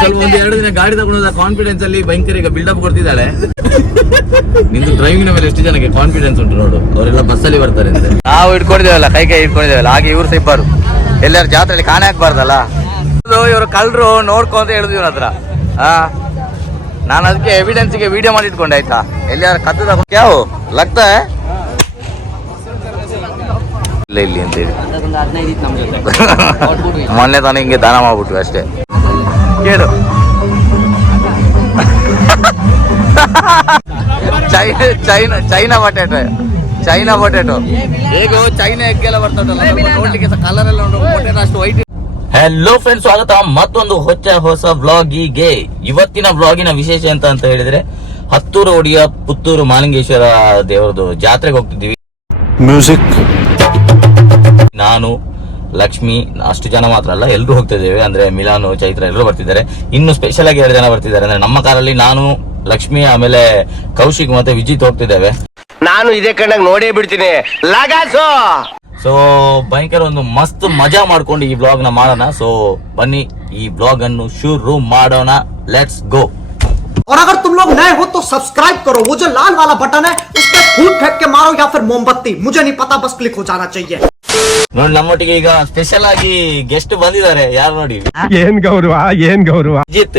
ಸ್ವಲ್ಪ ಒಂದು 2 ದಿನ ಗಾಡಿ ತಗೊಂಡ ಕಾನ್ಫಿಡೆನ್ಸ್ ಅಲ್ಲಿ ಭಯಂಕರ ಈಗ ಬಿಲ್ಡಪ್ ಕೊಡ್ತಿದ್ದಾಳೆ. ನಿಂದು ಡ್ರೈವಿಂಗ್ ಮೇಲೆ ಎಷ್ಟು ಜನಕ್ಕೆ ಕಾನ್ಫಿಡೆನ್ಸ್ ಉಂಟು ನೋಡು, ಅವರೆಲ್ಲ ಬಸ್ಸಲ್ಲಿ ಬರ್ತಾರೆ ಅಂತ. ನಾವು ಇಟ್ಕೊಂಡಿದ್ದೇವಲ್ಲ, ಕೈ ಇಟ್ಕೊಂಡಿದ್ದೇವಲ್ಲ, ಹಾಗೆ ಇವ್ರು ಸಹ ಇಬ್ಬರು ಎಲ್ಲರೂ ಜಾತ್ರೆಯಲ್ಲಿ ಕಾಣೆ ಹಾಕ್ಬಾರ್ದಲ್ಲ. ಇವರು ಕಳ್ಳರು ನೋಡ್ಕೊ ಅಂತ ಹೇಳಿದ್ವಿ ಇವ್ರ ಹತ್ರ. ನಾನು ಅದಕ್ಕೆ ಎವಿಡೆನ್ಸ್ಗೆ ವಿಡಿಯೋ ಮಾಡಿ ಇಟ್ಕೊಂಡೆ, ಆಯ್ತಾ? ಎಲ್ಲಿಯಾರು ಕದ್ದು ತಗೊಂಡು ಯಾವ ಲಗ್ತಾ ಇಲ್ಲ ಇಲ್ಲಿ ಅಂತೇಳಿ ಮೊನ್ನೆ ತಾನು ಹಿಂಗೆ ದಾನ ಮಾಡ್ಬಿಟ್ವಿ ಅಷ್ಟೇ. ಕೇಳು, ಚೈನಾ ಪೊಟ್ಯಾಟೊ ಹೇಗೋ ಚೈನಾ ಎಗ್ಗೆಲ್ಲ ಬರ್ತದಲ್ಲ ನೋಡ್ಲಿಕ್ಕೆ, ಕಲರ್ ಎಲ್ಲ ಪೊಟ್ಯಾಟೊ ಅಷ್ಟು ವೈಟ್. ಹಲೋ ಫ್ರೆಂಡ್ಸ್, ಸ್ವಾಗತ ಮತ್ತೊಂದು ಹೊಸ ವ್ಲಾಗಿಗೆ. ಇವತ್ತಿನ ವ್ಲಾಗಿನ ವಿಶೇಷ ಅಂತ ಹೇಳಿದ್ರೆ, ಹತ್ತೂರು ಒಡಿಯ ಪುತ್ತೂರು ಮಾಲಿಂಗೇಶ್ವರ ದೇವರದು ಜಾತ್ರೆಗೆ ಹೋಗ್ತಿದ್ದೀವಿ. ಮ್ಯೂಸಿಕ್, ನಾನು ಲಕ್ಷ್ಮಿ ಅಷ್ಟು ಜನ ಮಾತ್ರ ಅಲ್ಲ, ಎಲ್ಲರೂ ಹೋಗ್ತಿದ್ದೇವೆ. ಅಂದ್ರೆ ಮಿಲಾನು, ಚೈತ್ರ ಎಲ್ಲರೂ ಬರ್ತಿದ್ದಾರೆ. ಇನ್ನು ಸ್ಪೆಷಲ್ ಆಗಿ 2 ಜನ ಬರ್ತಿದ್ದಾರೆ. ಅಂದ್ರೆ ನಮ್ಮ ಕಾರಲ್ಲಿ ನಾನು, ಲಕ್ಷ್ಮಿ, ಆಮೇಲೆ ಕೌಶಿಕ್ ಮತ್ತೆ ವಿಜಿತ್ ಹೋಗ್ತಿದ್ದೇವೆ. ನಾನು ಇದೇ ಕಣ್ಣಾಗ ನೋಡೇ ಬಿಡ್ತೀನಿ. ಸೊ ಭಯಂಕರ ಒಂದು ಮಸ್ತ್ ಮಜಾ ಮಾಡ್ಕೊಂಡು ಈ ಬ್ಲಾಗ್ ನ ಮಾಡೋಣ. ಸೊ ಬನ್ನಿ ಈ ಬ್ಲಾಗ್ ಅನ್ನು ಶುರು ಮಾಡೋಣ. Let's go. और अगर तुम लोग नए हो तो सब्सक्राइब करो, वो जो लाल वाला बटन है उस पर फूट फेंक के मारो या फिर मोमबत्ती, मुझे नहीं पता, बस क्लिक हो जाना चाहिए. ನೋಡಿ, ನಮ್ಮೊಟ್ಟಿಗೆ ಈಗ ಸ್ಪೆಷಲ್ ಆಗಿ ಗೆಸ್ಟ್ ಬಂದಿದ್ದಾರೆ. ಯಾರು ನೋಡಿ, ಏನ್ ಗೌರವ ವಿಜಿತ್.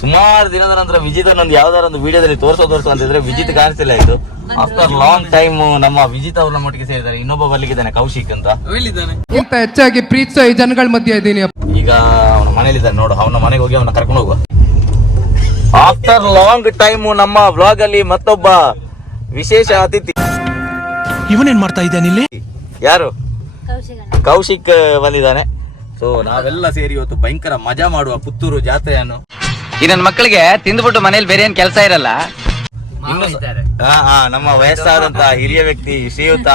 ಸುಮಾರು ದಿನದ ನಂತರ ವಿಜಿತ್ ಅನ್ನೊಂದು ಯಾವ್ದಾರ ಒಂದು ವಿಡಿಯೋದಲ್ಲಿ ತೋರ್ಸೋ ಅಂತಿದ್ರೆ ವಿಜಿತ್ ಕಾಣಿಸ್ತಿಲ್ಲ. ಇದು ಆಫ್ಟರ್ ಲಾಂಗ್ ಟೈಮ್ ನಮ್ಮ ವಿಜಿತ್ ಅವ್ರ ನಮ್ಮೊಟ್ಟಿಗೆ ಸೇರಿದ್ದಾರೆ. ಇನ್ನೊಬ್ಬ ಬರ್ಲಿಕ್ಕಿದ್ದಾನೆ, ಕೌಶಿಕ್ ಅಂತ. ಇಂತ ಹೆಚ್ಚಾಗಿ ಪ್ರೀತಿಸೋ ಈ ಜನಗಳ ಮಧ್ಯೆ ಇದ್ದೀನಿ. ಈಗ ಅವನ ಮನೇಲಿದ್ದಾನೆ ನೋಡು, ಅವನ ಮನೆಗೆ ಹೋಗಿ ಅವನ ಕರ್ಕೊಂಡು ಹೋಗುವ. ಆಫ್ಟರ್ ಲಾಂಗ್ ಟೈಮ್ ನಮ್ಮ ವ್ಲಾಗ್ ಅಲ್ಲಿ ಮತ್ತೊಬ್ಬ ವಿಶೇಷ ಅತಿಥಿ. ಇವನೇನ್ ಮಾಡ್ತಾ ಇದ್ದಾನೆ ಇಲ್ಲಿ? ಯಾರು? ಕೌಶಿಕ್ ಬಂದಿದ್ದಾನೆ. ಸೊ ನಾವೆಲ್ಲ ಸೇರಿ ಇವತ್ತು ಭಯಂಕರ ಮಜಾ ಮಾಡುವ ಪುತ್ತೂರು ಜಾತ್ರೆಯನ್ನು. ಈ ನನ್ನ ಮಕ್ಕಳಿಗೆ ತಿಂದ್ಬಿಟ್ಟು ಮನೇಲಿ ಬೇರೆ ಏನ್ ಕೆಲಸ ಇರಲ್ಲ. ನಮ್ಮ ವಯಸ್ಸಾದಂತ ಹಿರಿಯ ವ್ಯಕ್ತಿ ಶ್ರೀಯುತ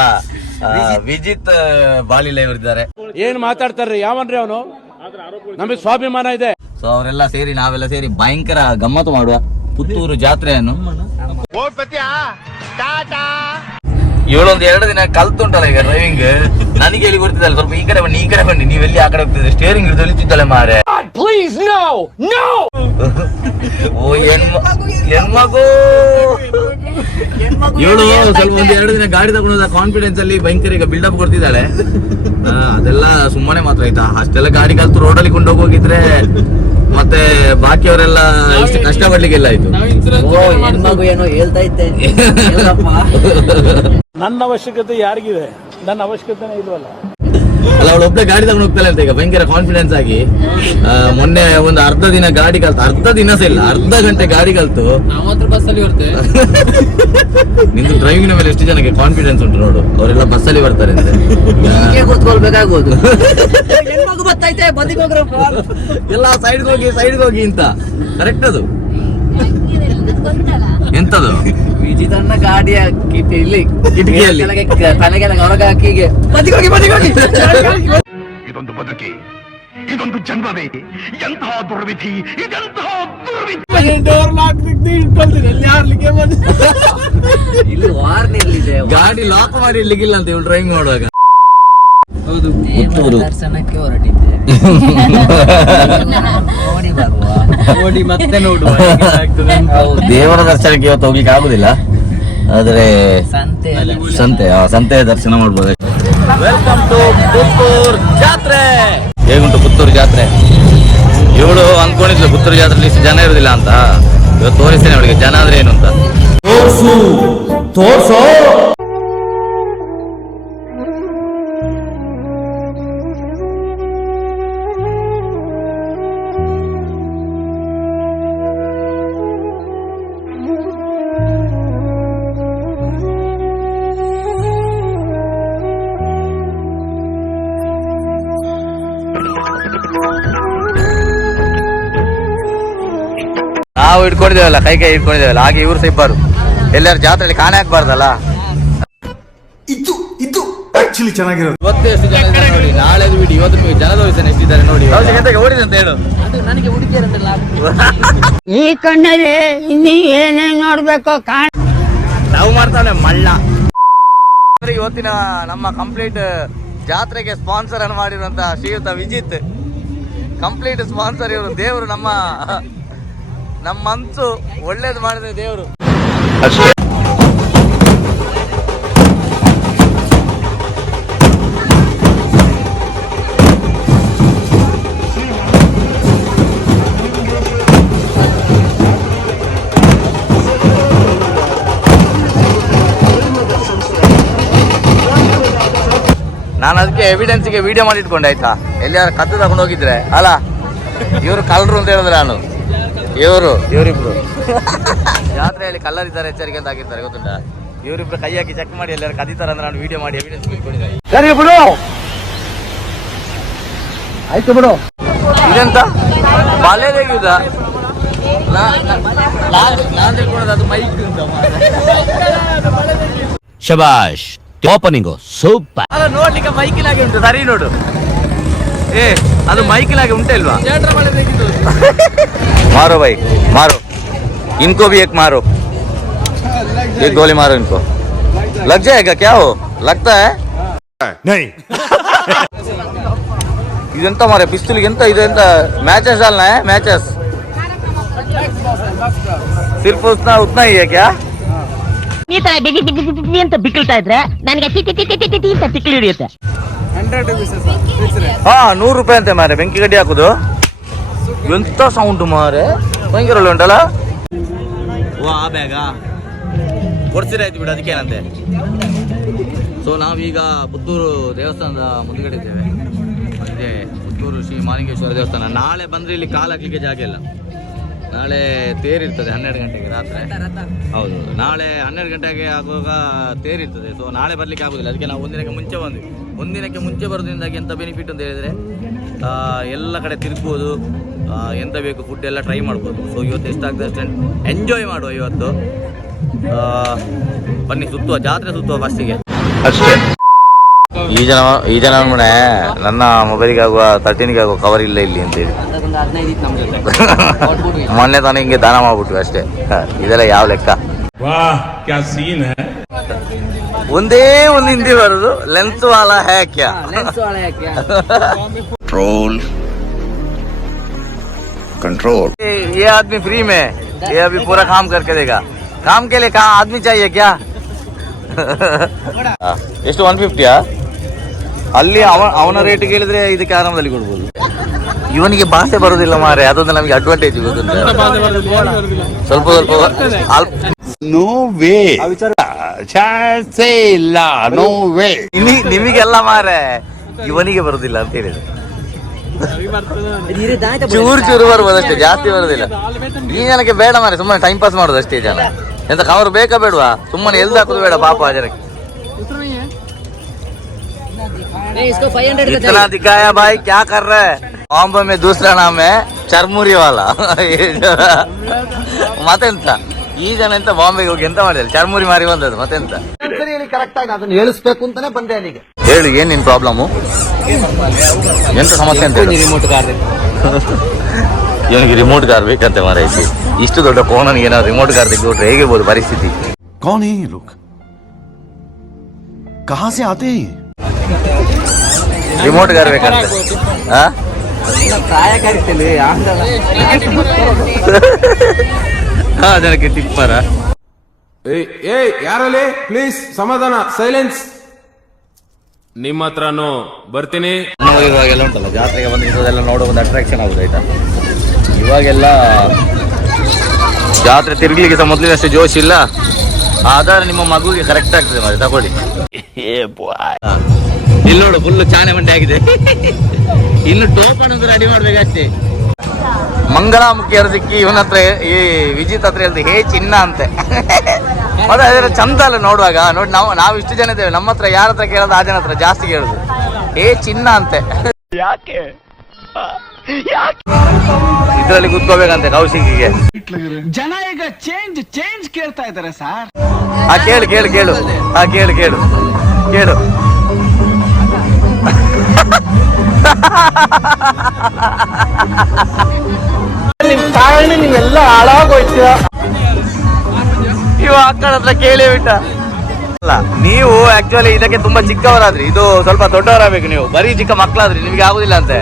ವಿಜಿತ್ ಬಾಲಿಲ ಇವರಿದ್ದಾರೆ. ಏನ್ ಮಾತಾಡ್ತಾರ್ರಿ? ಯಾವನ್ರಿ ಅವನು? ನಮಗೆ ಸ್ವಾಭಿಮಾನ ಇದೆ. ಸೊ ಅವರೆಲ್ಲ ಸೇರಿ ನಾವೆಲ್ಲ ಸೇರಿ ಭಯಂಕರ ಗಮ್ಮತ್ತು ಮಾಡುವ ಪುತ್ತೂರು ಜಾತ್ರೆಯನ್ನು. ಇವಳೊಂದು 2 ದಿನ ಕಲ್ತುಂಟಲ್ಲ ಈಗ ಡ್ರೈವಿಂಗ್. ನನಗೆ ಹೇಳಿ ಬರ್ತಿದ್ದಲ್ಲ, ಸ್ವಲ್ಪ ಈ ಕಡೆ ಬನ್ನಿ, ನೀವೆಲ್ಲಿ ಆ ಕಡೆ ಹೋಗ್ತಿದ್ರೆ ಸ್ಟೇರಿಂಗ್ ಹಿಡಿದು ಎಳಿತಿದ್ದಲ್ಲ ಮಾರೆ. ಓ ಹೆಣ್ಮಗು. ಇವಳು ಸ್ವಲ್ಪ ಒಂದು 2 ದಿನ ಗಾಡಿ ತಗೊಂಡ ಕಾನ್ಫಿಡೆನ್ಸ್ ಅಲ್ಲಿ ಭಯಂಕರ ಈಗ ಬಿಲ್ಡಪ್ ಕೊಡ್ತಿದ್ದಾಳೆ. ಅದೆಲ್ಲ ಸುಮ್ಮನೆ ಮಾತ್ರ ಆಯ್ತಾ? ಅಷ್ಟೆಲ್ಲ ಗಾಡಿ ಕಲ್ತು ರೋಡಲ್ಲಿ ಕೊಂಡೋಗಿದ್ರೆ ಮತ್ತೆ ಬಾಕಿಯವರೆಲ್ಲ ಇಷ್ಟು ಕಷ್ಟ ಪಡ್ಲಿಕ್ಕೆಲ್ಲ ಆಯ್ತು. ಏನೋ ಹೇಳ್ತಾ ಇದ್ದೆ. ನನ್ನ ಅವಶ್ಯಕತೆ ಯಾರಿಗಿದೆ? ನನ್ನ ಅವಶ್ಯಕತೆನೇ ಇಲ್ವಲ್ಲ. ಅಲ್ಲ, ಅವಳು ಒಬ್ಬಳೆ ಗಾಡಿ ತಗೊಂಡು ಹೋಗ್ತಾಳೆ ಅಂತ ಈಗ ಭಯಂಕರ ಕಾನ್ಫಿಡೆನ್ಸ್ ಆಗಿ. ಮೊನ್ನೆ ಒಂದು ಅರ್ಧ ದಿನ ಗಾಡಿ ಕಲ್ತು, ಅರ್ಧ ದಿನ ಸಹ ಇಲ್ಲ, ಅರ್ಧ ಗಂಟೆ ಗಾಡಿ ಕಲ್ತು. ಬಸ್ಸಲ್ಲಿ ಬರ್ತೇವೆ. ನಿಂದು ಡ್ರೈವಿಂಗ್ ಮೇಲೆ ಎಷ್ಟು ಜನಕ್ಕೆ ಕಾನ್ಫಿಡೆನ್ಸ್ ಉಂಟು ನೋಡು, ಅವರೆಲ್ಲ ಬಸ್ಸಲ್ಲಿ ಬರ್ತಾರೆ ಅಂತ. ಕೂತ್ಕೊಳ್ಬೇಕಾಗೋದು. ಹೆಣ್ಮಗು ಬರ್ತೈತೆ, ಬದಿಗೆ ಹೋಗ್ರಪ್ಪ. ಎಲ್ಲ ಸೈಡ್ಗೆ ಹೋಗಿ ಅಂತ. ಕರೆಕ್ಟ್ ಅದು. ಎಂತದು? ವಿಜಿತನ್ನ ಗಾಡಿಯ ಕಿಟಿಯಲ್ಲಿ ತಲೆಗೆ ಹೊರಗೆ ಹಾಕಿ ಬದಿಗೋಗಿ. ಇದೊಂದು ಬದುಕಿ, ಇದೊಂದು ಜನ್ಮವೇ, ಎಂತಹ ದುರ್ವಿಧಿ, ಇದೆಂತಹ ದುರ್ವಿಧಿ. ಇಲ್ಲಿ ವಾರ್ನಿರ್ಲಿದೆ, ಗಾಡಿ ಲಾಕ್ ಮಾಡಿ ಇಡ್ಲಿಕ್ಕಿಲ್ಲ ಅಂತ ಇವಳು ಡ್ರೈವಿಂಗ್ ಮಾಡುವಾಗ. ಹೌದು, ದರ್ಶನಕ್ಕೆ ಹೊರಟಿದ್ದೇವೆ. ನೋಡಿ ಬರುವ, ನೋಡಿ ಮತ್ತೆ ನೋಡುವ. ದೇವರ ದರ್ಶನಕ್ಕೆ ಇವತ್ತು ಹೋಗ್ಲಿಕ್ಕೆ ಆಗುದಿಲ್ಲ, ಆದ್ರೆ ಸಂತೆ ದರ್ಶನ ಮಾಡ್ಬೋದು. ವೆಲ್ಕಮ್ ಟು ಪುತ್ತೂರು ಜಾತ್ರೆ. ಹೇಗುಂಟು ಪುತ್ತೂರು ಜಾತ್ರೆ? ಇವಳು ಅನ್ಕೊಂಡಿದ್ಲು ಪುತ್ತೂರು ಜಾತ್ರೆಯಲ್ಲಿ ಇಷ್ಟು ಜನ ಇರುದಿಲ್ಲ ಅಂತ. ಇವತ್ತು ತೋರಿಸ್ತೇನೆ ಅವಳಿಗೆ ಜನ ಅಂದ್ರೆ ಏನು ಅಂತ. ತೋರ್ಸೋ. ನಾವು ಇಟ್ಕೊಂಡಿದ್ದೇವಲ್ಲ, ಕೈ ಇಟ್ಕೊಂಡಿದ್ದೇವಲ್ಲ, ಹಾಗೆ ಇವ್ರು ಸಹ ಇಬ್ಬರು ಎಲ್ಲರೂ ಜಾತ್ರೆಯಲ್ಲಿ ಕಾಣೆ ಹಾಕ್ಬಾರ್ದಲ್ಲ. ಇದು ಆಕ್ಚುಲಿ ಚೆನ್ನಾಗಿರೋದು. ಇವತ್ತು ಎಷ್ಟು ಜನ ಇದ್ದಾರೆ ನೋಡಿ, ನಾಳೆ ಬಿಡಿ, ಇವತ್ತು ಜನ ತೋರಿಸ್ತಾನೆ ಎಷ್ಟಿದ್ದಾರೆ ನೋಡಿ. ಓಡಿದೆ ಅಂತ ಹೇಳು. ನನಗೆ ಹುಡುಗಿಯರಂತೆಲ್ಲ ಈ ಕಣ್ಣಲ್ಲಿ ನೀವೇನೇನ್ ನೋಡ್ಬೇಕು ನಾವು ಮಾಡ್ತಾನೆ ಮಳ್ಳ. ಇವತ್ತಿನ ನಮ್ಮ ಕಂಪ್ಲೀಟ್ ಜಾತ್ರೆಗೆ ಸ್ಪಾನ್ಸರ್ ಅನ್ನು ಮಾಡಿರುವಂತಹ ಶ್ರೀಯುತ ವಿಜಿತ್. ಕಂಪ್ಲೀಟ್ ಸ್ಪಾನ್ಸರ್ ಇವರು. ದೇವರು ನಮ್ಮ ಮನ್ಸು ಒಳ್ಳೇದು ಮಾಡಿದ್ರೆ ದೇವರು ಅಷ್ಟೇ. ನಾನು ಅದಕ್ಕೆ ಎವಿಡೆನ್ಸ್ಗೆ ವಿಡಿಯೋ ಮಾಡಿ ಇಟ್ಕೊಂಡೆ ಆಯ್ತಾ. ಎಲ್ಲಿಯಾರು ಕತ್ತು ತಗೊಂಡು ಹೋಗಿದ್ರೆ ಅಲ್ಲ ಇವರು ಕಳ್ಳರು ಅಂತ ಹೇಳಿದ್ರೆ ನಾನು ಇವರಿಬ್ರು ಜಾತ್ರೆಯಲ್ಲಿ ಕಲ್ಲರಿದ್ದಾರೆ ಎಚ್ಚರಿಕೆ ಅಂತ ಆಗಿರ್ತಾರೆ ಗೊತ್ತುಂಟ. ಇವರಿಬ್ರು ಕೈ ಹಾಕಿ ಚೆಕ್ ಮಾಡಿ ಎಲ್ಲಾರು ಕದೀತಾರೆ ಅಂದ್ರೆ ನಾನು ವಿಡಿಯೋ ಮಾಡಿ ಎವಿಡೆನ್ಸ್ ಇಟ್ಕೊಂಡಿದ್ದೆ. ಸರಿ ಬಿಡು, ಆಯ್ತು ಬಿಡು. ಇದೆಂತ ಬಾಲ್ಯ ತೆಗೆಯುದ ನಾನು ತಿಳ್ಕೊಳ್ಳೋದು ಅದು ಮೈಕ್ ಅಂತ. ಶಬಾಷ್ ಓಪನಿಂಗು ಸೂಪರ್. ಅಲ್ಲ ನೋಡ್ಲಿಕ್ಕೆ ಮೈಕಿನಾಗೆ ಉಂಟು, ಸರಿ ನೋಡು. ಅದು ಮೈಕಿನಾಗೆ ಉಂಟೆ ಇಲ್ವಾ? मारो भाई मारो, इनको भी एक मारो, एक गोली मारो इनको. लग जाएगा क्या? हो लगता है नहीं. ಇದೆಂತ ಮಾರೆ ಪಿಸ್ತೂಲಿಗೆ ಎಂತ ಇದು? ಎಂತ ಮ್ಯಾಚಸ್ डालना है? मैचेस सिर्फ उतना ही है क्या? ಈ ತರ ಬಿಗಿ ಬಿಗಿ ಬಿಗಿ ಅಂತ ಬಿಕ್ಕಳ್ತಾ ಇದ್ರೆ ನನಗೆ T T T T T ಅಂತ ತಿಕ್ಲಿ ಹಿಡಿಯುತ್ತೆ. ಹಾ 100 ರೂಪಾಯಿ ಅಂತೆ ಮಾರೆ ಬೆಂಕಿ ಗಡ್ಡಿ ಹಾಕುದು. ಎಂತ ಸೌಂಡ್ ಮಾರೆ, ಭಯಂಕರ ಒಳ್ಳೆ ಉಂಟಲ್ಲ. ವಾ ಆ ಬ್ಯಾಗಾ ಕೊಡ್ಸಿರಾಯ್ತು ಬಿಡು, ಅದಕ್ಕೇನಂತೆ. ಸೊ ನಾವೀಗ ಪುತ್ತೂರು ದೇವಸ್ಥಾನದ ಮುಂದ್ಗಡೆ ಇದ್ದೇವೆ. ಇದೆ ಪುತ್ತೂರು ಶ್ರೀ ಮಾಲಿಂಗೇಶ್ವರ ದೇವಸ್ಥಾನ. ನಾಳೆ ಬಂದ್ರೆ ಇಲ್ಲಿ ಕಾಲು ಹಾಕ್ಲಿಕ್ಕೆ ಜಾಗ ಇಲ್ಲ. ನಾಳೆ ತೇರಿರ್ತದೆ 12 ಗಂಟೆಗೆ ರಾತ್ರಿ. ಹೌದು, ನಾಳೆ 12 ಗಂಟೆಗೆ ಆಗುವಾಗ ತೇರಿರ್ತದೆ. ಸೊ ನಾಳೆ ಬರ್ಲಿಕ್ಕೆ ಆಗುದಿಲ್ಲ. ಅದಕ್ಕೆ ನಾವು ಒಂದಿನಕ್ಕೆ ಮುಂಚೆ ಬಂದ್ವಿ. ಒಂದಿನಕ್ಕೆ ಮುಂಚೆ ಬರೋದ್ರಿಂದಾಗಿ ಎಂತ ಬೆನಿಫಿಟ್ ಅಂತ ಹೇಳಿದ್ರೆ ಎಲ್ಲ ಕಡೆ ತಿರುಗ್ಬೋದು, ಎಂತ ಬೇಕು ಫುಡ್ ಎಲ್ಲ ಟ್ರೈ ಮಾಡ್ಬೋದು. ಸೊ ಇವತ್ತು ಎಷ್ಟಾಗ್ತದೆ ಅಷ್ಟೇ ಎಂಜಾಯ್ ಮಾಡುವ ಇವತ್ತು. ಬನ್ನಿ ಸುತ್ತುವ, ಜಾತ್ರೆ ಸುತ್ತುವ ಫಸ್ಟಿಗೆ ಅಷ್ಟೇ. ಈ ಜನ ಮನೆ ನನ್ನ ಮೊಬೈಲ್ಗೆ ಆಗುವ 13ಗೆ ಆಗುವ ಕವರ್ ಇಲ್ಲ ಇಲ್ಲಿ ಅಂತೇಳಿ ಅದಕ್ಕೊಂದು 15 ಇತ್ತು ನಮ್ಮ ಜೊತೆ. ಮೊನ್ನೆ ತಾನು ಹಿಂಗೆ ದಾನ ಮಾಡ್ಬಿಟ್ವಿ ಅಷ್ಟೇ. ಇದೆಲ್ಲ ಯಾವ ಲೆಕ್ಕ? ಒಂದೇ ಒಂದು ಹಿಂದಿ ಬರೋದು, ಲೆನ್ಸ್ ವಾಲಾ ಹೈ ಕ್ಯಾ? ಲೆನ್ಸ್ ವಾला है क्या? कंट्रोल. ये आदमी फ्री में, ये अभी पूरा काम करके देगा. काम के लिए कहाँ आदमी चाहिए क्या? ಎಷ್ಟು 150? ಅಲ್ಲಿ ಅವನ ರೇಟಿಗೆ ಹೇಳಿದ್ರೆ ಇದಕ್ಕೆ ಆರಾಮದಲ್ಲಿ ಕೊಡ್ಬೋದು. ಇವನಿಗೆ ಭಾಷೆ ಬರೋದಿಲ್ಲ ಮಾರೆ, ಅದೊಂದು ನಮಗೆ ಅಡ್ವಾಂಟೇಜ್ ಗೊತ್ತುಂಟ. ಸ್ವಲ್ಪ ನೋ ವೇ, ಚಾನ್ಸೇ ಇಲ್ಲ, ನೋ ವೇ. ನಿಮಗೆಲ್ಲ ಮಾರೆ, ಇವನಿಗೆ ಬರುದಿಲ್ಲ ಅಂತ ಹೇಳಿದ್ರೆ ಇದು ದಾಯ್ತ ಚೂರು ಬರ್ಬೋದು ಅಷ್ಟೇ, ಜಾಸ್ತಿ ಬರೋದಿಲ್ಲ. ಈ ಜನಕ್ಕೆ ಬೇಡ ಮಾರೆ, ಸುಮ್ಮನೆ ಟೈಮ್ ಪಾಸ್ ಮಾಡೋದು ಅಷ್ಟೇ ಜನ. ಎಂತ ಕವರ್ ಬೇಕಾ ಬೇಡವಾ? ಸುಮ್ಮನೆ ಎಲ್ದು ಹಾಕೋದು ಬೇಡ ಪಾಪ ಆ ಜನಕ್ಕೆ. इसको 500 का इतना दिखाया भाई, क्या कर रहा है? बॉम्बे में दूसरा नाम है ಚರ್ಮುರಿ ವಾಲ. ಮತ್ತೆಂತ ಈ ಜನ ಎಂತ ಬಾಂಬೆಗೆ ಹೋಗಿ ಎಂತ ಮಾಡಿದ್ರು? ಚರ್ಮುರಿ ಮಾರಿ ಬಂದದ್ದು ಮತ್ತೆಂತ? ಕರೆಕ್ಟ್ ಆಗಿ ಅದನ್ನ ಹೇಳಿಸ್ಬೇಕು ಅಂತಾನೆ ಬಂದೆ ಅಲ್ಲಿಗೆ. ಹೇಳಿ ಏನ್ ನಿನ್ ಪ್ರಾಬ್ಲಮ್? ಎಂತ ಸಮಸ್ಯೆ ಅಂತ ಹೇಳಿ. ರಿಮೋಟ್ ಕಾರ್ ಇವನಿಗೆ ರಿಮೋಟ್ ಕಾರ್ ಬೇಕಂತೆ ಮಾರೈತಿ. ಇಷ್ಟು ದೊಡ್ಡ ಕೋಣನಿಗೆ ನಾವು ರಿಮೋಟ್ ಕಾರ್ ತೆಗೆದುಬಿಟ್ರೆ ಹೇಗಿರ್ಬೋದು ಪರಿಸ್ಥಿತಿ? कौन है ये लोग? कहाँ से आते हैं? ರಿಮೋಟ್ ಕಾರ್ ಬೇಕಂತೆ. ಪ್ರಾಯ ಕರಿತೇನೆ ಹಾ ಜನಕ್ಕೆ ಟಿಪ್ಪರ. ಯಾರಲ್ಲಿ ಪ್ಲೀಸ್ ಸಮಾಧಾನ, ಸೈಲೆನ್ಸ್. ನಿಮ್ಮ ಹತ್ರನು ಬರ್ತೀನಿ. ಇವಾಗೆಲ್ಲ ಉಂಟಲ್ಲ ಜಾತ್ರೆಗೆ ಬಂದಿದ್ದೆಲ್ಲ ನೋಡೋ ಒಂದು ಅಟ್ರಾಕ್ಷನ್ ಆಗುದು ಆಯ್ತಾ. ಇವಾಗೆಲ್ಲ ಜಾತ್ರೆ ತಿರುಗ್ಲಿಕ್ಕೆ ಸಹ ಮೊದಲಿನಷ್ಟು ಜೋಶ್ ಇಲ್ಲ. ಆಧಾರ ನಿಮ್ಮ ಮಗುವಿಗೆ ಕರೆಕ್ಟ್ ಆಗ್ತದೆ ಮತ್ತೆ ತಗೊಳ್ಳಿ. ಇಲ್ಲಿ ನೋಡು ಫುಲ್ ಚಾನೆ ಮಂಡೆ ಆಗಿದೆ. ಇನ್ನು ಟೋಪನ್ ಅಂತ ರೆಡಿ ಮಾಡ್ಬೇಕಷ್ಟೇ. ಮಂಗಳಾಮುಖಿಯರು ಸಿಕ್ಕಿ ಇವನ ಹತ್ರ, ಈ ವಿಜಿತ್ ಹತ್ರ ಹೇಳ್ದೆ ಹೇ ಚಿನ್ನ ಅಂತೆ. ಮತ್ತೆ ಅದರ ಚಂದ ಅಲ್ಲ ನೋಡುವಾಗ. ನೋಡಿ ನಾವು ಇಷ್ಟು ಜನ ಇದ್ದೇವೆ, ನಮ್ಮ ಹತ್ರ ಯಾರ ಹತ್ರ ಕೇಳೋದು ಆ ಜನ ಹತ್ರ ಜಾಸ್ತಿ ಕೇಳುದು ಹೇ ಚಿನ್ನ ಅಂತೆ. ಯಾಕೆ ಇದ್ರಲ್ಲಿ ಕುತ್ಕೋಬೇಕಂತೆ ಕೌಶಿಕಿಗೆ. ಜನ ಈಗ ಚೇಂಜ್ ಕೇಳ್ತಾ ಇದ್ದಾರೆ ಸರ್. ಕೇಳು ಕೇಳು ನಿಮ್ ಕಾರಣ ನೀವೆಲ್ಲ ಹಾಳಾಗೋಯ್ತೀರ. ಇವ ಅಕ್ಕಳ ಹತ್ರ ಕೇಳಿ ಬಿಟ್ಟ. ಅಲ್ಲ ನೀವು ಆಕ್ಚುಲಿ ಇದಕ್ಕೆ ತುಂಬಾ ಚಿಕ್ಕವರಾದ್ರಿ, ಇದು ಸ್ವಲ್ಪ ದೊಡ್ಡವರಾಗಬೇಕು. ನೀವು ಬರೀ ಚಿಕ್ಕ ಮಕ್ಕಳಾದ್ರಿ, ನಿಮ್ಗೆ ಆಗುದಿಲ್ಲ ಅಂತೆ.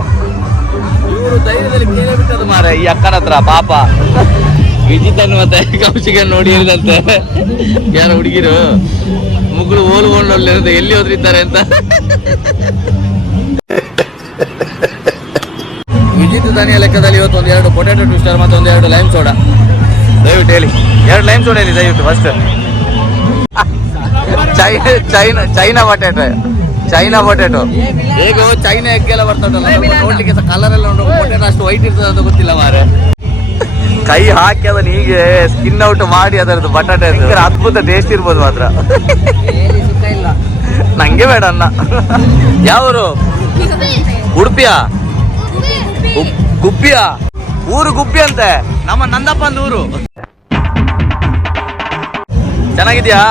ಇವರು ಧೈರ್ಯದಲ್ಲಿ ಕೇಳೇ ಬಿಟ್ಟದು ಮಾರ ಈ ಅಕ್ಕನ ಹತ್ರ ಪಾಪ. ವಿಜಿತನ್ನು ಮತ್ತೆ ಕೌಶಿಕ ನೋಡಿ ಹೇಳಿದಂತೆ ಯಾರು ಹುಡುಗಿರು ಮುಗುಳು ಓಲ್ಗೊಂಡು ಎಲ್ಲಿ ಹೋದ್ರಿದ್ದಾರೆ ಅಂತ. ವಿಜಿತ್ ದಾನಿಯ ಲೆಕ್ಕದಲ್ಲಿ ಇವತ್ತು ಒಂದೆರಡು ಪೊಟ್ಯಾಟೊ ಟ್ವಿಸ್ಟರ್ ಮತ್ತು ಒಂದೆರಡು ಲೈಮ್ ಸೋಡಾ ದಯವಿಟ್ಟು ಹೇಳಿ. 2 ಲೈಮ್ ಸೋಡಾ ಹೇಳಿ ದಯವಿಟ್ಟು ಫಸ್ಟ್. ಚೈನಾ ಪೊಟ್ಯಾಟೊ ಹೇಗೋ ಚೈನಾ ಎಗ್ಗೆಲ್ಲ ಬರ್ತದಲ್ಲ ನೋಡ್ಲಿಕ್ಕೆ ಕಲರ್ ಎಲ್ಲ ಉಂಟು. ಪೊಟ್ಯಾಟೊ ಅಷ್ಟು ವೈಟ್ ಇರ್ತದೆ ಅಂತ ಗೊತ್ತಿಲ್ಲ ಮಾರೆ. ಕೈ ಹಾಕಿ ಅದನ್ನ ಹೀಗೆ ಸ್ಕಿನ್ ಔಟ್ ಮಾಡಿ ಅದರದ್ದು ಬಟಾಟೆ ಅದ್ಭುತ ಟೇಸ್ಟ್ ಇರ್ಬೋದು ಮಾತ್ರ. ನಂಗೆ ಬೇಡ ಅನ್ನ. ಯಾವರು? ಉಡುಪಿಯಾ? ಗುಬ್ಬಿಯಾ? ಊರು ಗುಬ್ಬಿ ಅಂತೆ ನಮ್ಮ ನಂದಪ್ಪಂದು ಊರು. ಚೆನ್ನಾಗಿದ್ಯಾ?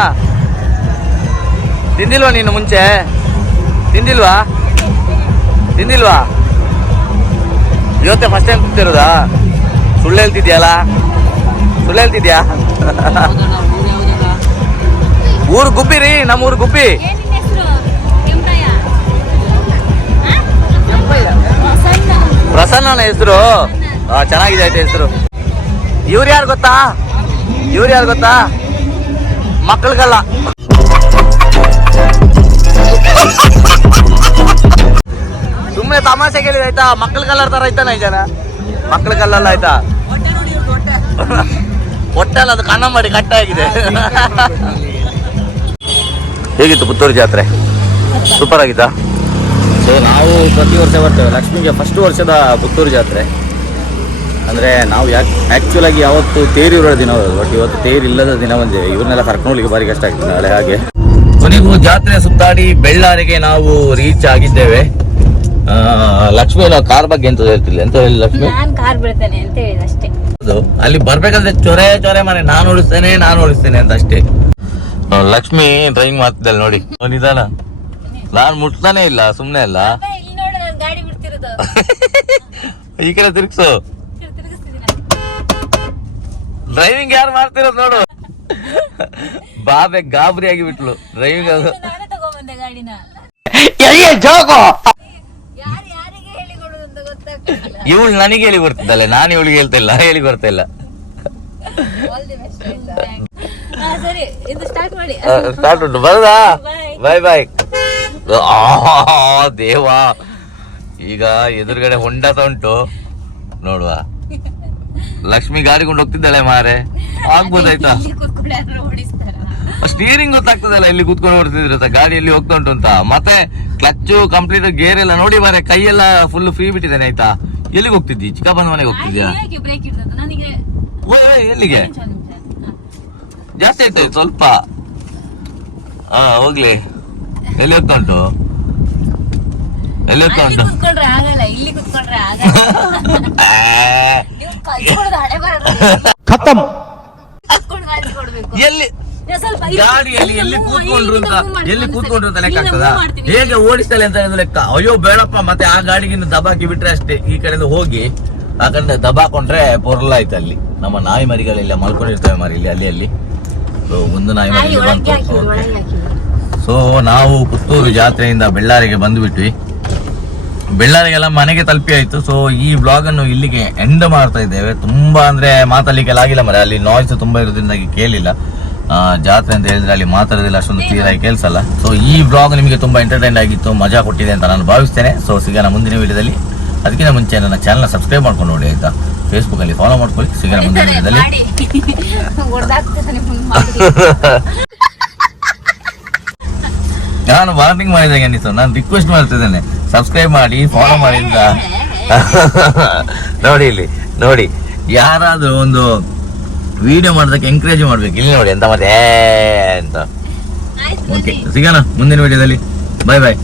ತಿಂದಿಲ್ವಾ ನೀನು ಮುಂಚೆ? ತಿಂದಿಲ್ವಾ ಇವತ್ತೇ ಫಸ್ಟ್ ಟೈಮ್ ತಿಂತಿರೋದಾ? ಸುಳ್ಳು ಹೇಳ್ತಿದ್ಯಾ? ಊರು ಗುಬ್ಬಿ ರೀ, ನಮ್ಮ ಊರು ಗುಬ್ಬಿ. ಪ್ರಸನ್ನ ಹೆಸರು. ಚೆನ್ನಾಗಿದೆ ಆಯ್ತು ಹೆಸರು. ಇವ್ರು ಯಾರು ಗೊತ್ತಾ? ಮಕ್ಕಳಿಗಲ್ಲ. ಸುಮ್ಮನೆ ತಮಾಷೆ ಕೇಳಿದ ಆಯ್ತಾ? ಮಕ್ಕಳಿಗಲ್ಲ ತರ ಆಯ್ತಾನ ಈ ಜನ. ಮಕ್ಕಳಿಗಲ್ಲ ಆಯ್ತಾ? ಹೊಟ್ಟೆಲ್ಲ ಅದು ಕನ್ನ ಮಾಡಿ ಕಟ್ಟಾಗಿದೆ. ಹೇಗಿತ್ತು ಪುತ್ತೂರು ಜಾತ್ರೆ? ಸೂಪರ್ ಆಗಿತ್ತಾ? ಸೊ ನಾವು ಪ್ರತಿ ವರ್ಷ ಬರ್ತೇವೆ ಲಕ್ಷ್ಮಿಗೆ ಫಸ್ಟ್ ವರ್ಷದ ಪುತ್ತೂರು ಜಾತ್ರೆ. ಅಂದರೆ ನಾವು ಆ್ಯಕ್ಚುಲ್ ಆಗಿ ಯಾವತ್ತು ತೇರಿರೋ ದಿನ ಹೋಗೋದು, ಬಟ್ ಇವತ್ತು ತೇರಿಲ್ಲದ ದಿನ ಬಂದಿದೆ. ಇವ್ರನ್ನೆಲ್ಲ ಕರ್ಕೊಂಡ್ಲಿಕ್ಕೆ ಭಾರಿ ಕಷ್ಟ ಆಗ್ತದೆ ನಾಳೆ. ಹಾಗೆ ಕೊನೆಗೂ ಜಾತ್ರೆ ಸುತ್ತಾಡಿ ಬೆಳ್ಳಾರಿಗೆ ನಾವು ರೀಚ್ ಆಗಿದ್ದೇವೆ. ಲಕ್ಷ್ಮಿ ಎಲ್ಲ ಕಾರ್ ಬಗ್ಗೆ ಎಂತ ಹೇಳ್ತಿಲ್ಲ. ಎಂತ ಹೇಳಿ ಲಕ್ಷ್ಮಿ? ಕಾರ್ ಬಿಡ್ತೇನೆ ಅಂತ ಹೇಳಿದ ಅಷ್ಟೇ. ಅಲ್ಲಿ ಬರ್ಬೇಕಂದ್ರೆ ಚೊರೆ ಮನೆ ನಾನು ಓಡಿಸ್ತೇನೆ ಅಂತ ಅಷ್ಟೇ. ಲಕ್ಷ್ಮಿ ಡ್ರೈವಿಂಗ್ ಮಾಡ್ತಿದ್ದಲ್ಲ ನೋಡಿ, ನಿಧಾನ. ನಾನ್ ಮುಟ್ತಾನೆ ಇಲ್ಲ, ಸುಮ್ನೆ ಅಲ್ಲ. ಗಾಡಿ ಬಿಡ್ತಿರೋದು ಈ ಕಡೆ ತಿರ್ಗ್ಸು. ಡ್ರೈವಿಂಗ್ ಯಾರು ಮಾಡ್ತಿರೋದು ನೋಡು. ಬಾಬೆ ಗಾಬರಿ ಆಗಿ ಬಿಟ್ಲು ಡ್ರೈವಿಂಗ್. ನಾನೇ ತಗೊಂಡ್ಬಂದೆ ಗಾಡಿನ. ಯಾರಿಗೆ ಹೇಳಿ ಕೊಡುದಂತ ಗೊತ್ತಾಗ್ತಿಲ್ಲ. ಇವಳು ನನಗೆ ಹೇಳಿ ಬರ್ತಿದ್ದಲ್ಲ, ನಾನು ಇವಳಿಗೆ ಹೇಳಿ ಬರ್ತಾ ಇಲ್ಲ. All the best. ಸರಿ, ಇದು ಸ್ಟಾರ್ಟ್ ಮಾಡಿ. ಸ್ಟಾರ್ಟ್ ಉಂಟು, ಬರದಾ? ಬಾಯ್. ದೇವಾ, ಈಗ ಎದುರುಗಡೆ ಹೊಂಡಾತ ಉಂಟು ನೋಡುವ. ಲಕ್ಷ್ಮಿ ಗಾಡಿ ಕೊಂಡು ಹೋಗ್ತಿದ್ದಾಳೆ ಮಾರೆ, ಆಗ್ಬೋದಾಯ್ತಾ? ಸ್ಟೀರಿಂಗ್ ಗೊತ್ತಾಗ್ತದಲ್ಲ, ಇಲ್ಲಿ ಕೂತ್ಕೊಂಡು ಓಡಿಸಿದ್ರೆ ಗಾಡಿಯಲ್ಲಿ ಹೋಗ್ತಾ ಉಂಟು ಅಂತ. ಮತ್ತೆ ಕ್ಲಚ್ ಕಂಪ್ಲೀಟ್, ಗೇರ್ ಎಲ್ಲ ನೋಡಿ ಮಾರೆ, ಕೈಯೆಲ್ಲ ಫುಲ್ ಫ್ರೀ ಬಿಟ್ಟಿದ್ದೇನೆ ಆಯ್ತಾ. ಎಲ್ಲಿಗೆ ಹೋಗ್ತಿದ್ದಿ? ಚಿಕ್ಕಪ್ಪನ ಮನೆಗೆ ಹೋಗ್ತಿದ್ಯಾ? ಎಲ್ಲಿಗೆ? ಜಾಸ್ತಿ ಆಯ್ತು ಸ್ವಲ್ಪ. ಹೋಗ್ಲಿ. ಎಲ್ಲಿ ಹೋಗ್ತಾ ಉಂಟು? ಕುತ್ಕೊಂಡ್ರೆ ಆಗಲ್ಲ, ಇಲ್ಲಿ ಕುತ್ಕೊಂಡ್ರೆ ಆಗಲ್ಲ. ಎಲ್ಲಿ ಗಾಡಿಯಲ್ಲಿ ಎಲ್ಲಿ ಕೂತ್ಕೊಂಡ್ರು ಅಂತ ಲೆಕ್ಕ ಆಗ್ತದ? ಹೇಗೆ ಓಡಿಸ್ತಾಳೆ ಅಂತ ಲೆಕ್ಕ. ಅಯ್ಯೋ ಬೇಡಪ್ಪ, ಮತ್ತೆ ಆ ಗಾಡಿಗಿನ್ನು ದಬಾಕಿ ಬಿಟ್ರೆ ಅಷ್ಟೇ. ಈ ಕಡೆಯಿಂದ ಹೋಗಿ ಆ ಕಡೆ ದಬಾಕೊಂಡ್ರೆ ಪೊರ್ಲಾಯ್ತು. ಅಲ್ಲಿ ನಮ್ಮ ನಾಯಿ ಮರಿಗಳೆಲ್ಲ ಮಲ್ಕೊಂಡಿರ್ತವೆ ಮಾರಿ ಇಲ್ಲಿ ಅಲ್ಲಿ. ಒಂದು ನಾಯಿ ಮರಿ ಬಂತು. ಸೊ ನಾವು ಪುತ್ತೂರು ಜಾತ್ರೆಯಿಂದ ಬೆಳ್ಳಾರಿಗೆ ಬಂದುಬಿಟ್ವಿ. ಬೆಳ್ಳಾರಿಗೆಲ್ಲ ಮನೆಗೆ ತಲುಪಿ ಆಯ್ತು. ಸೊ ಈ ಬ್ಲಾಗ್ ಅನ್ನು ಇಲ್ಲಿಗೆ ಎಂಡ್ ಮಾಡ್ತಾ ಇದ್ದೇವೆ. ತುಂಬಾ ಅಂದ್ರೆ ಮಾತಾಡ್ಲಿಕ್ಕೆ ಆಗಿಲ್ಲ ಮರೆ, ಅಲ್ಲಿ ನಾಯ್ಸ್ ತುಂಬಾ ಇರೋದ್ರಿಂದಾಗಿ ಕೇಳಿಲ್ಲ. ಜಾತ್ರೆ ಅಂತ ಹೇಳಿದ್ರೆ ಅಲ್ಲಿ ಮಾತಾಡೋದಿಲ್ಲ, ಅಷ್ಟೊಂದು ಕ್ಲಿಯರ್ ಆಗಿ ಕೇಳಿಸಲ್ಲ. ಸೊ ಈ ಬ್ಲಾಗ್ ನಿಮಗೆ ತುಂಬಾ ಎಂಟರ್ಟೈನ್ ಆಗಿತ್ತು, ಮಜಾ ಕೊಟ್ಟಿದೆ ಅಂತ ನಾನು ಭಾವಿಸ್ತೇನೆ. ಸೊ ಸಿಗೋಣ ಮುಂದಿನ ವಿಡಿಯೋದಲ್ಲಿ. ಅದಕ್ಕಿಂತ ಮುಂಚೆ ನನ್ನ ಚಾನಲ್ನ ಸಬ್ಸ್ಕ್ರೈಬ್ ಮಾಡ್ಕೊಂಡು ನೋಡಿ ಆಯ್ತಾ. ಫೇಸ್ಬುಕ್ ಅಲ್ಲಿ ಫಾಲೋ ಮಾಡ್ಕೊಳ್ಳಿ. ಸಿಗೋಣ ಮುಂದಿನ ವಿಡಿಯೋದಲ್ಲಿ. ನಾನು ವಾರ್ನಿಂಗ್ ಮಾಡಿದಾಗ ಅನ್ನಿಸ್ತು, ನಾನು ರಿಕ್ವೆಸ್ಟ್ ಮಾಡ್ತಿದ್ದೇನೆ, ಸಬ್ಸ್ಕ್ರೈಬ್ ಮಾಡಿ ಫಾಲೋ ಮಾಡಿ ಅಂತ. ನೋಡಿ ಇಲ್ಲಿ ನೋಡಿ, ಯಾರಾದ್ರೂ ಒಂದು ವಿಡಿಯೋ ಮಾಡೋದಕ್ಕೆ ಎಂಕರೇಜ್ ಮಾಡ್ಬೇಕು. ಇಲ್ಲಿ ನೋಡಿ ಎಂತ ಮತ್ತೆ ಅಂತ. ಓಕೆ, ಸಿಗೋಣ ಮುಂದಿನ ವಿಡಿಯೋದಲ್ಲಿ. ಬಾಯ್.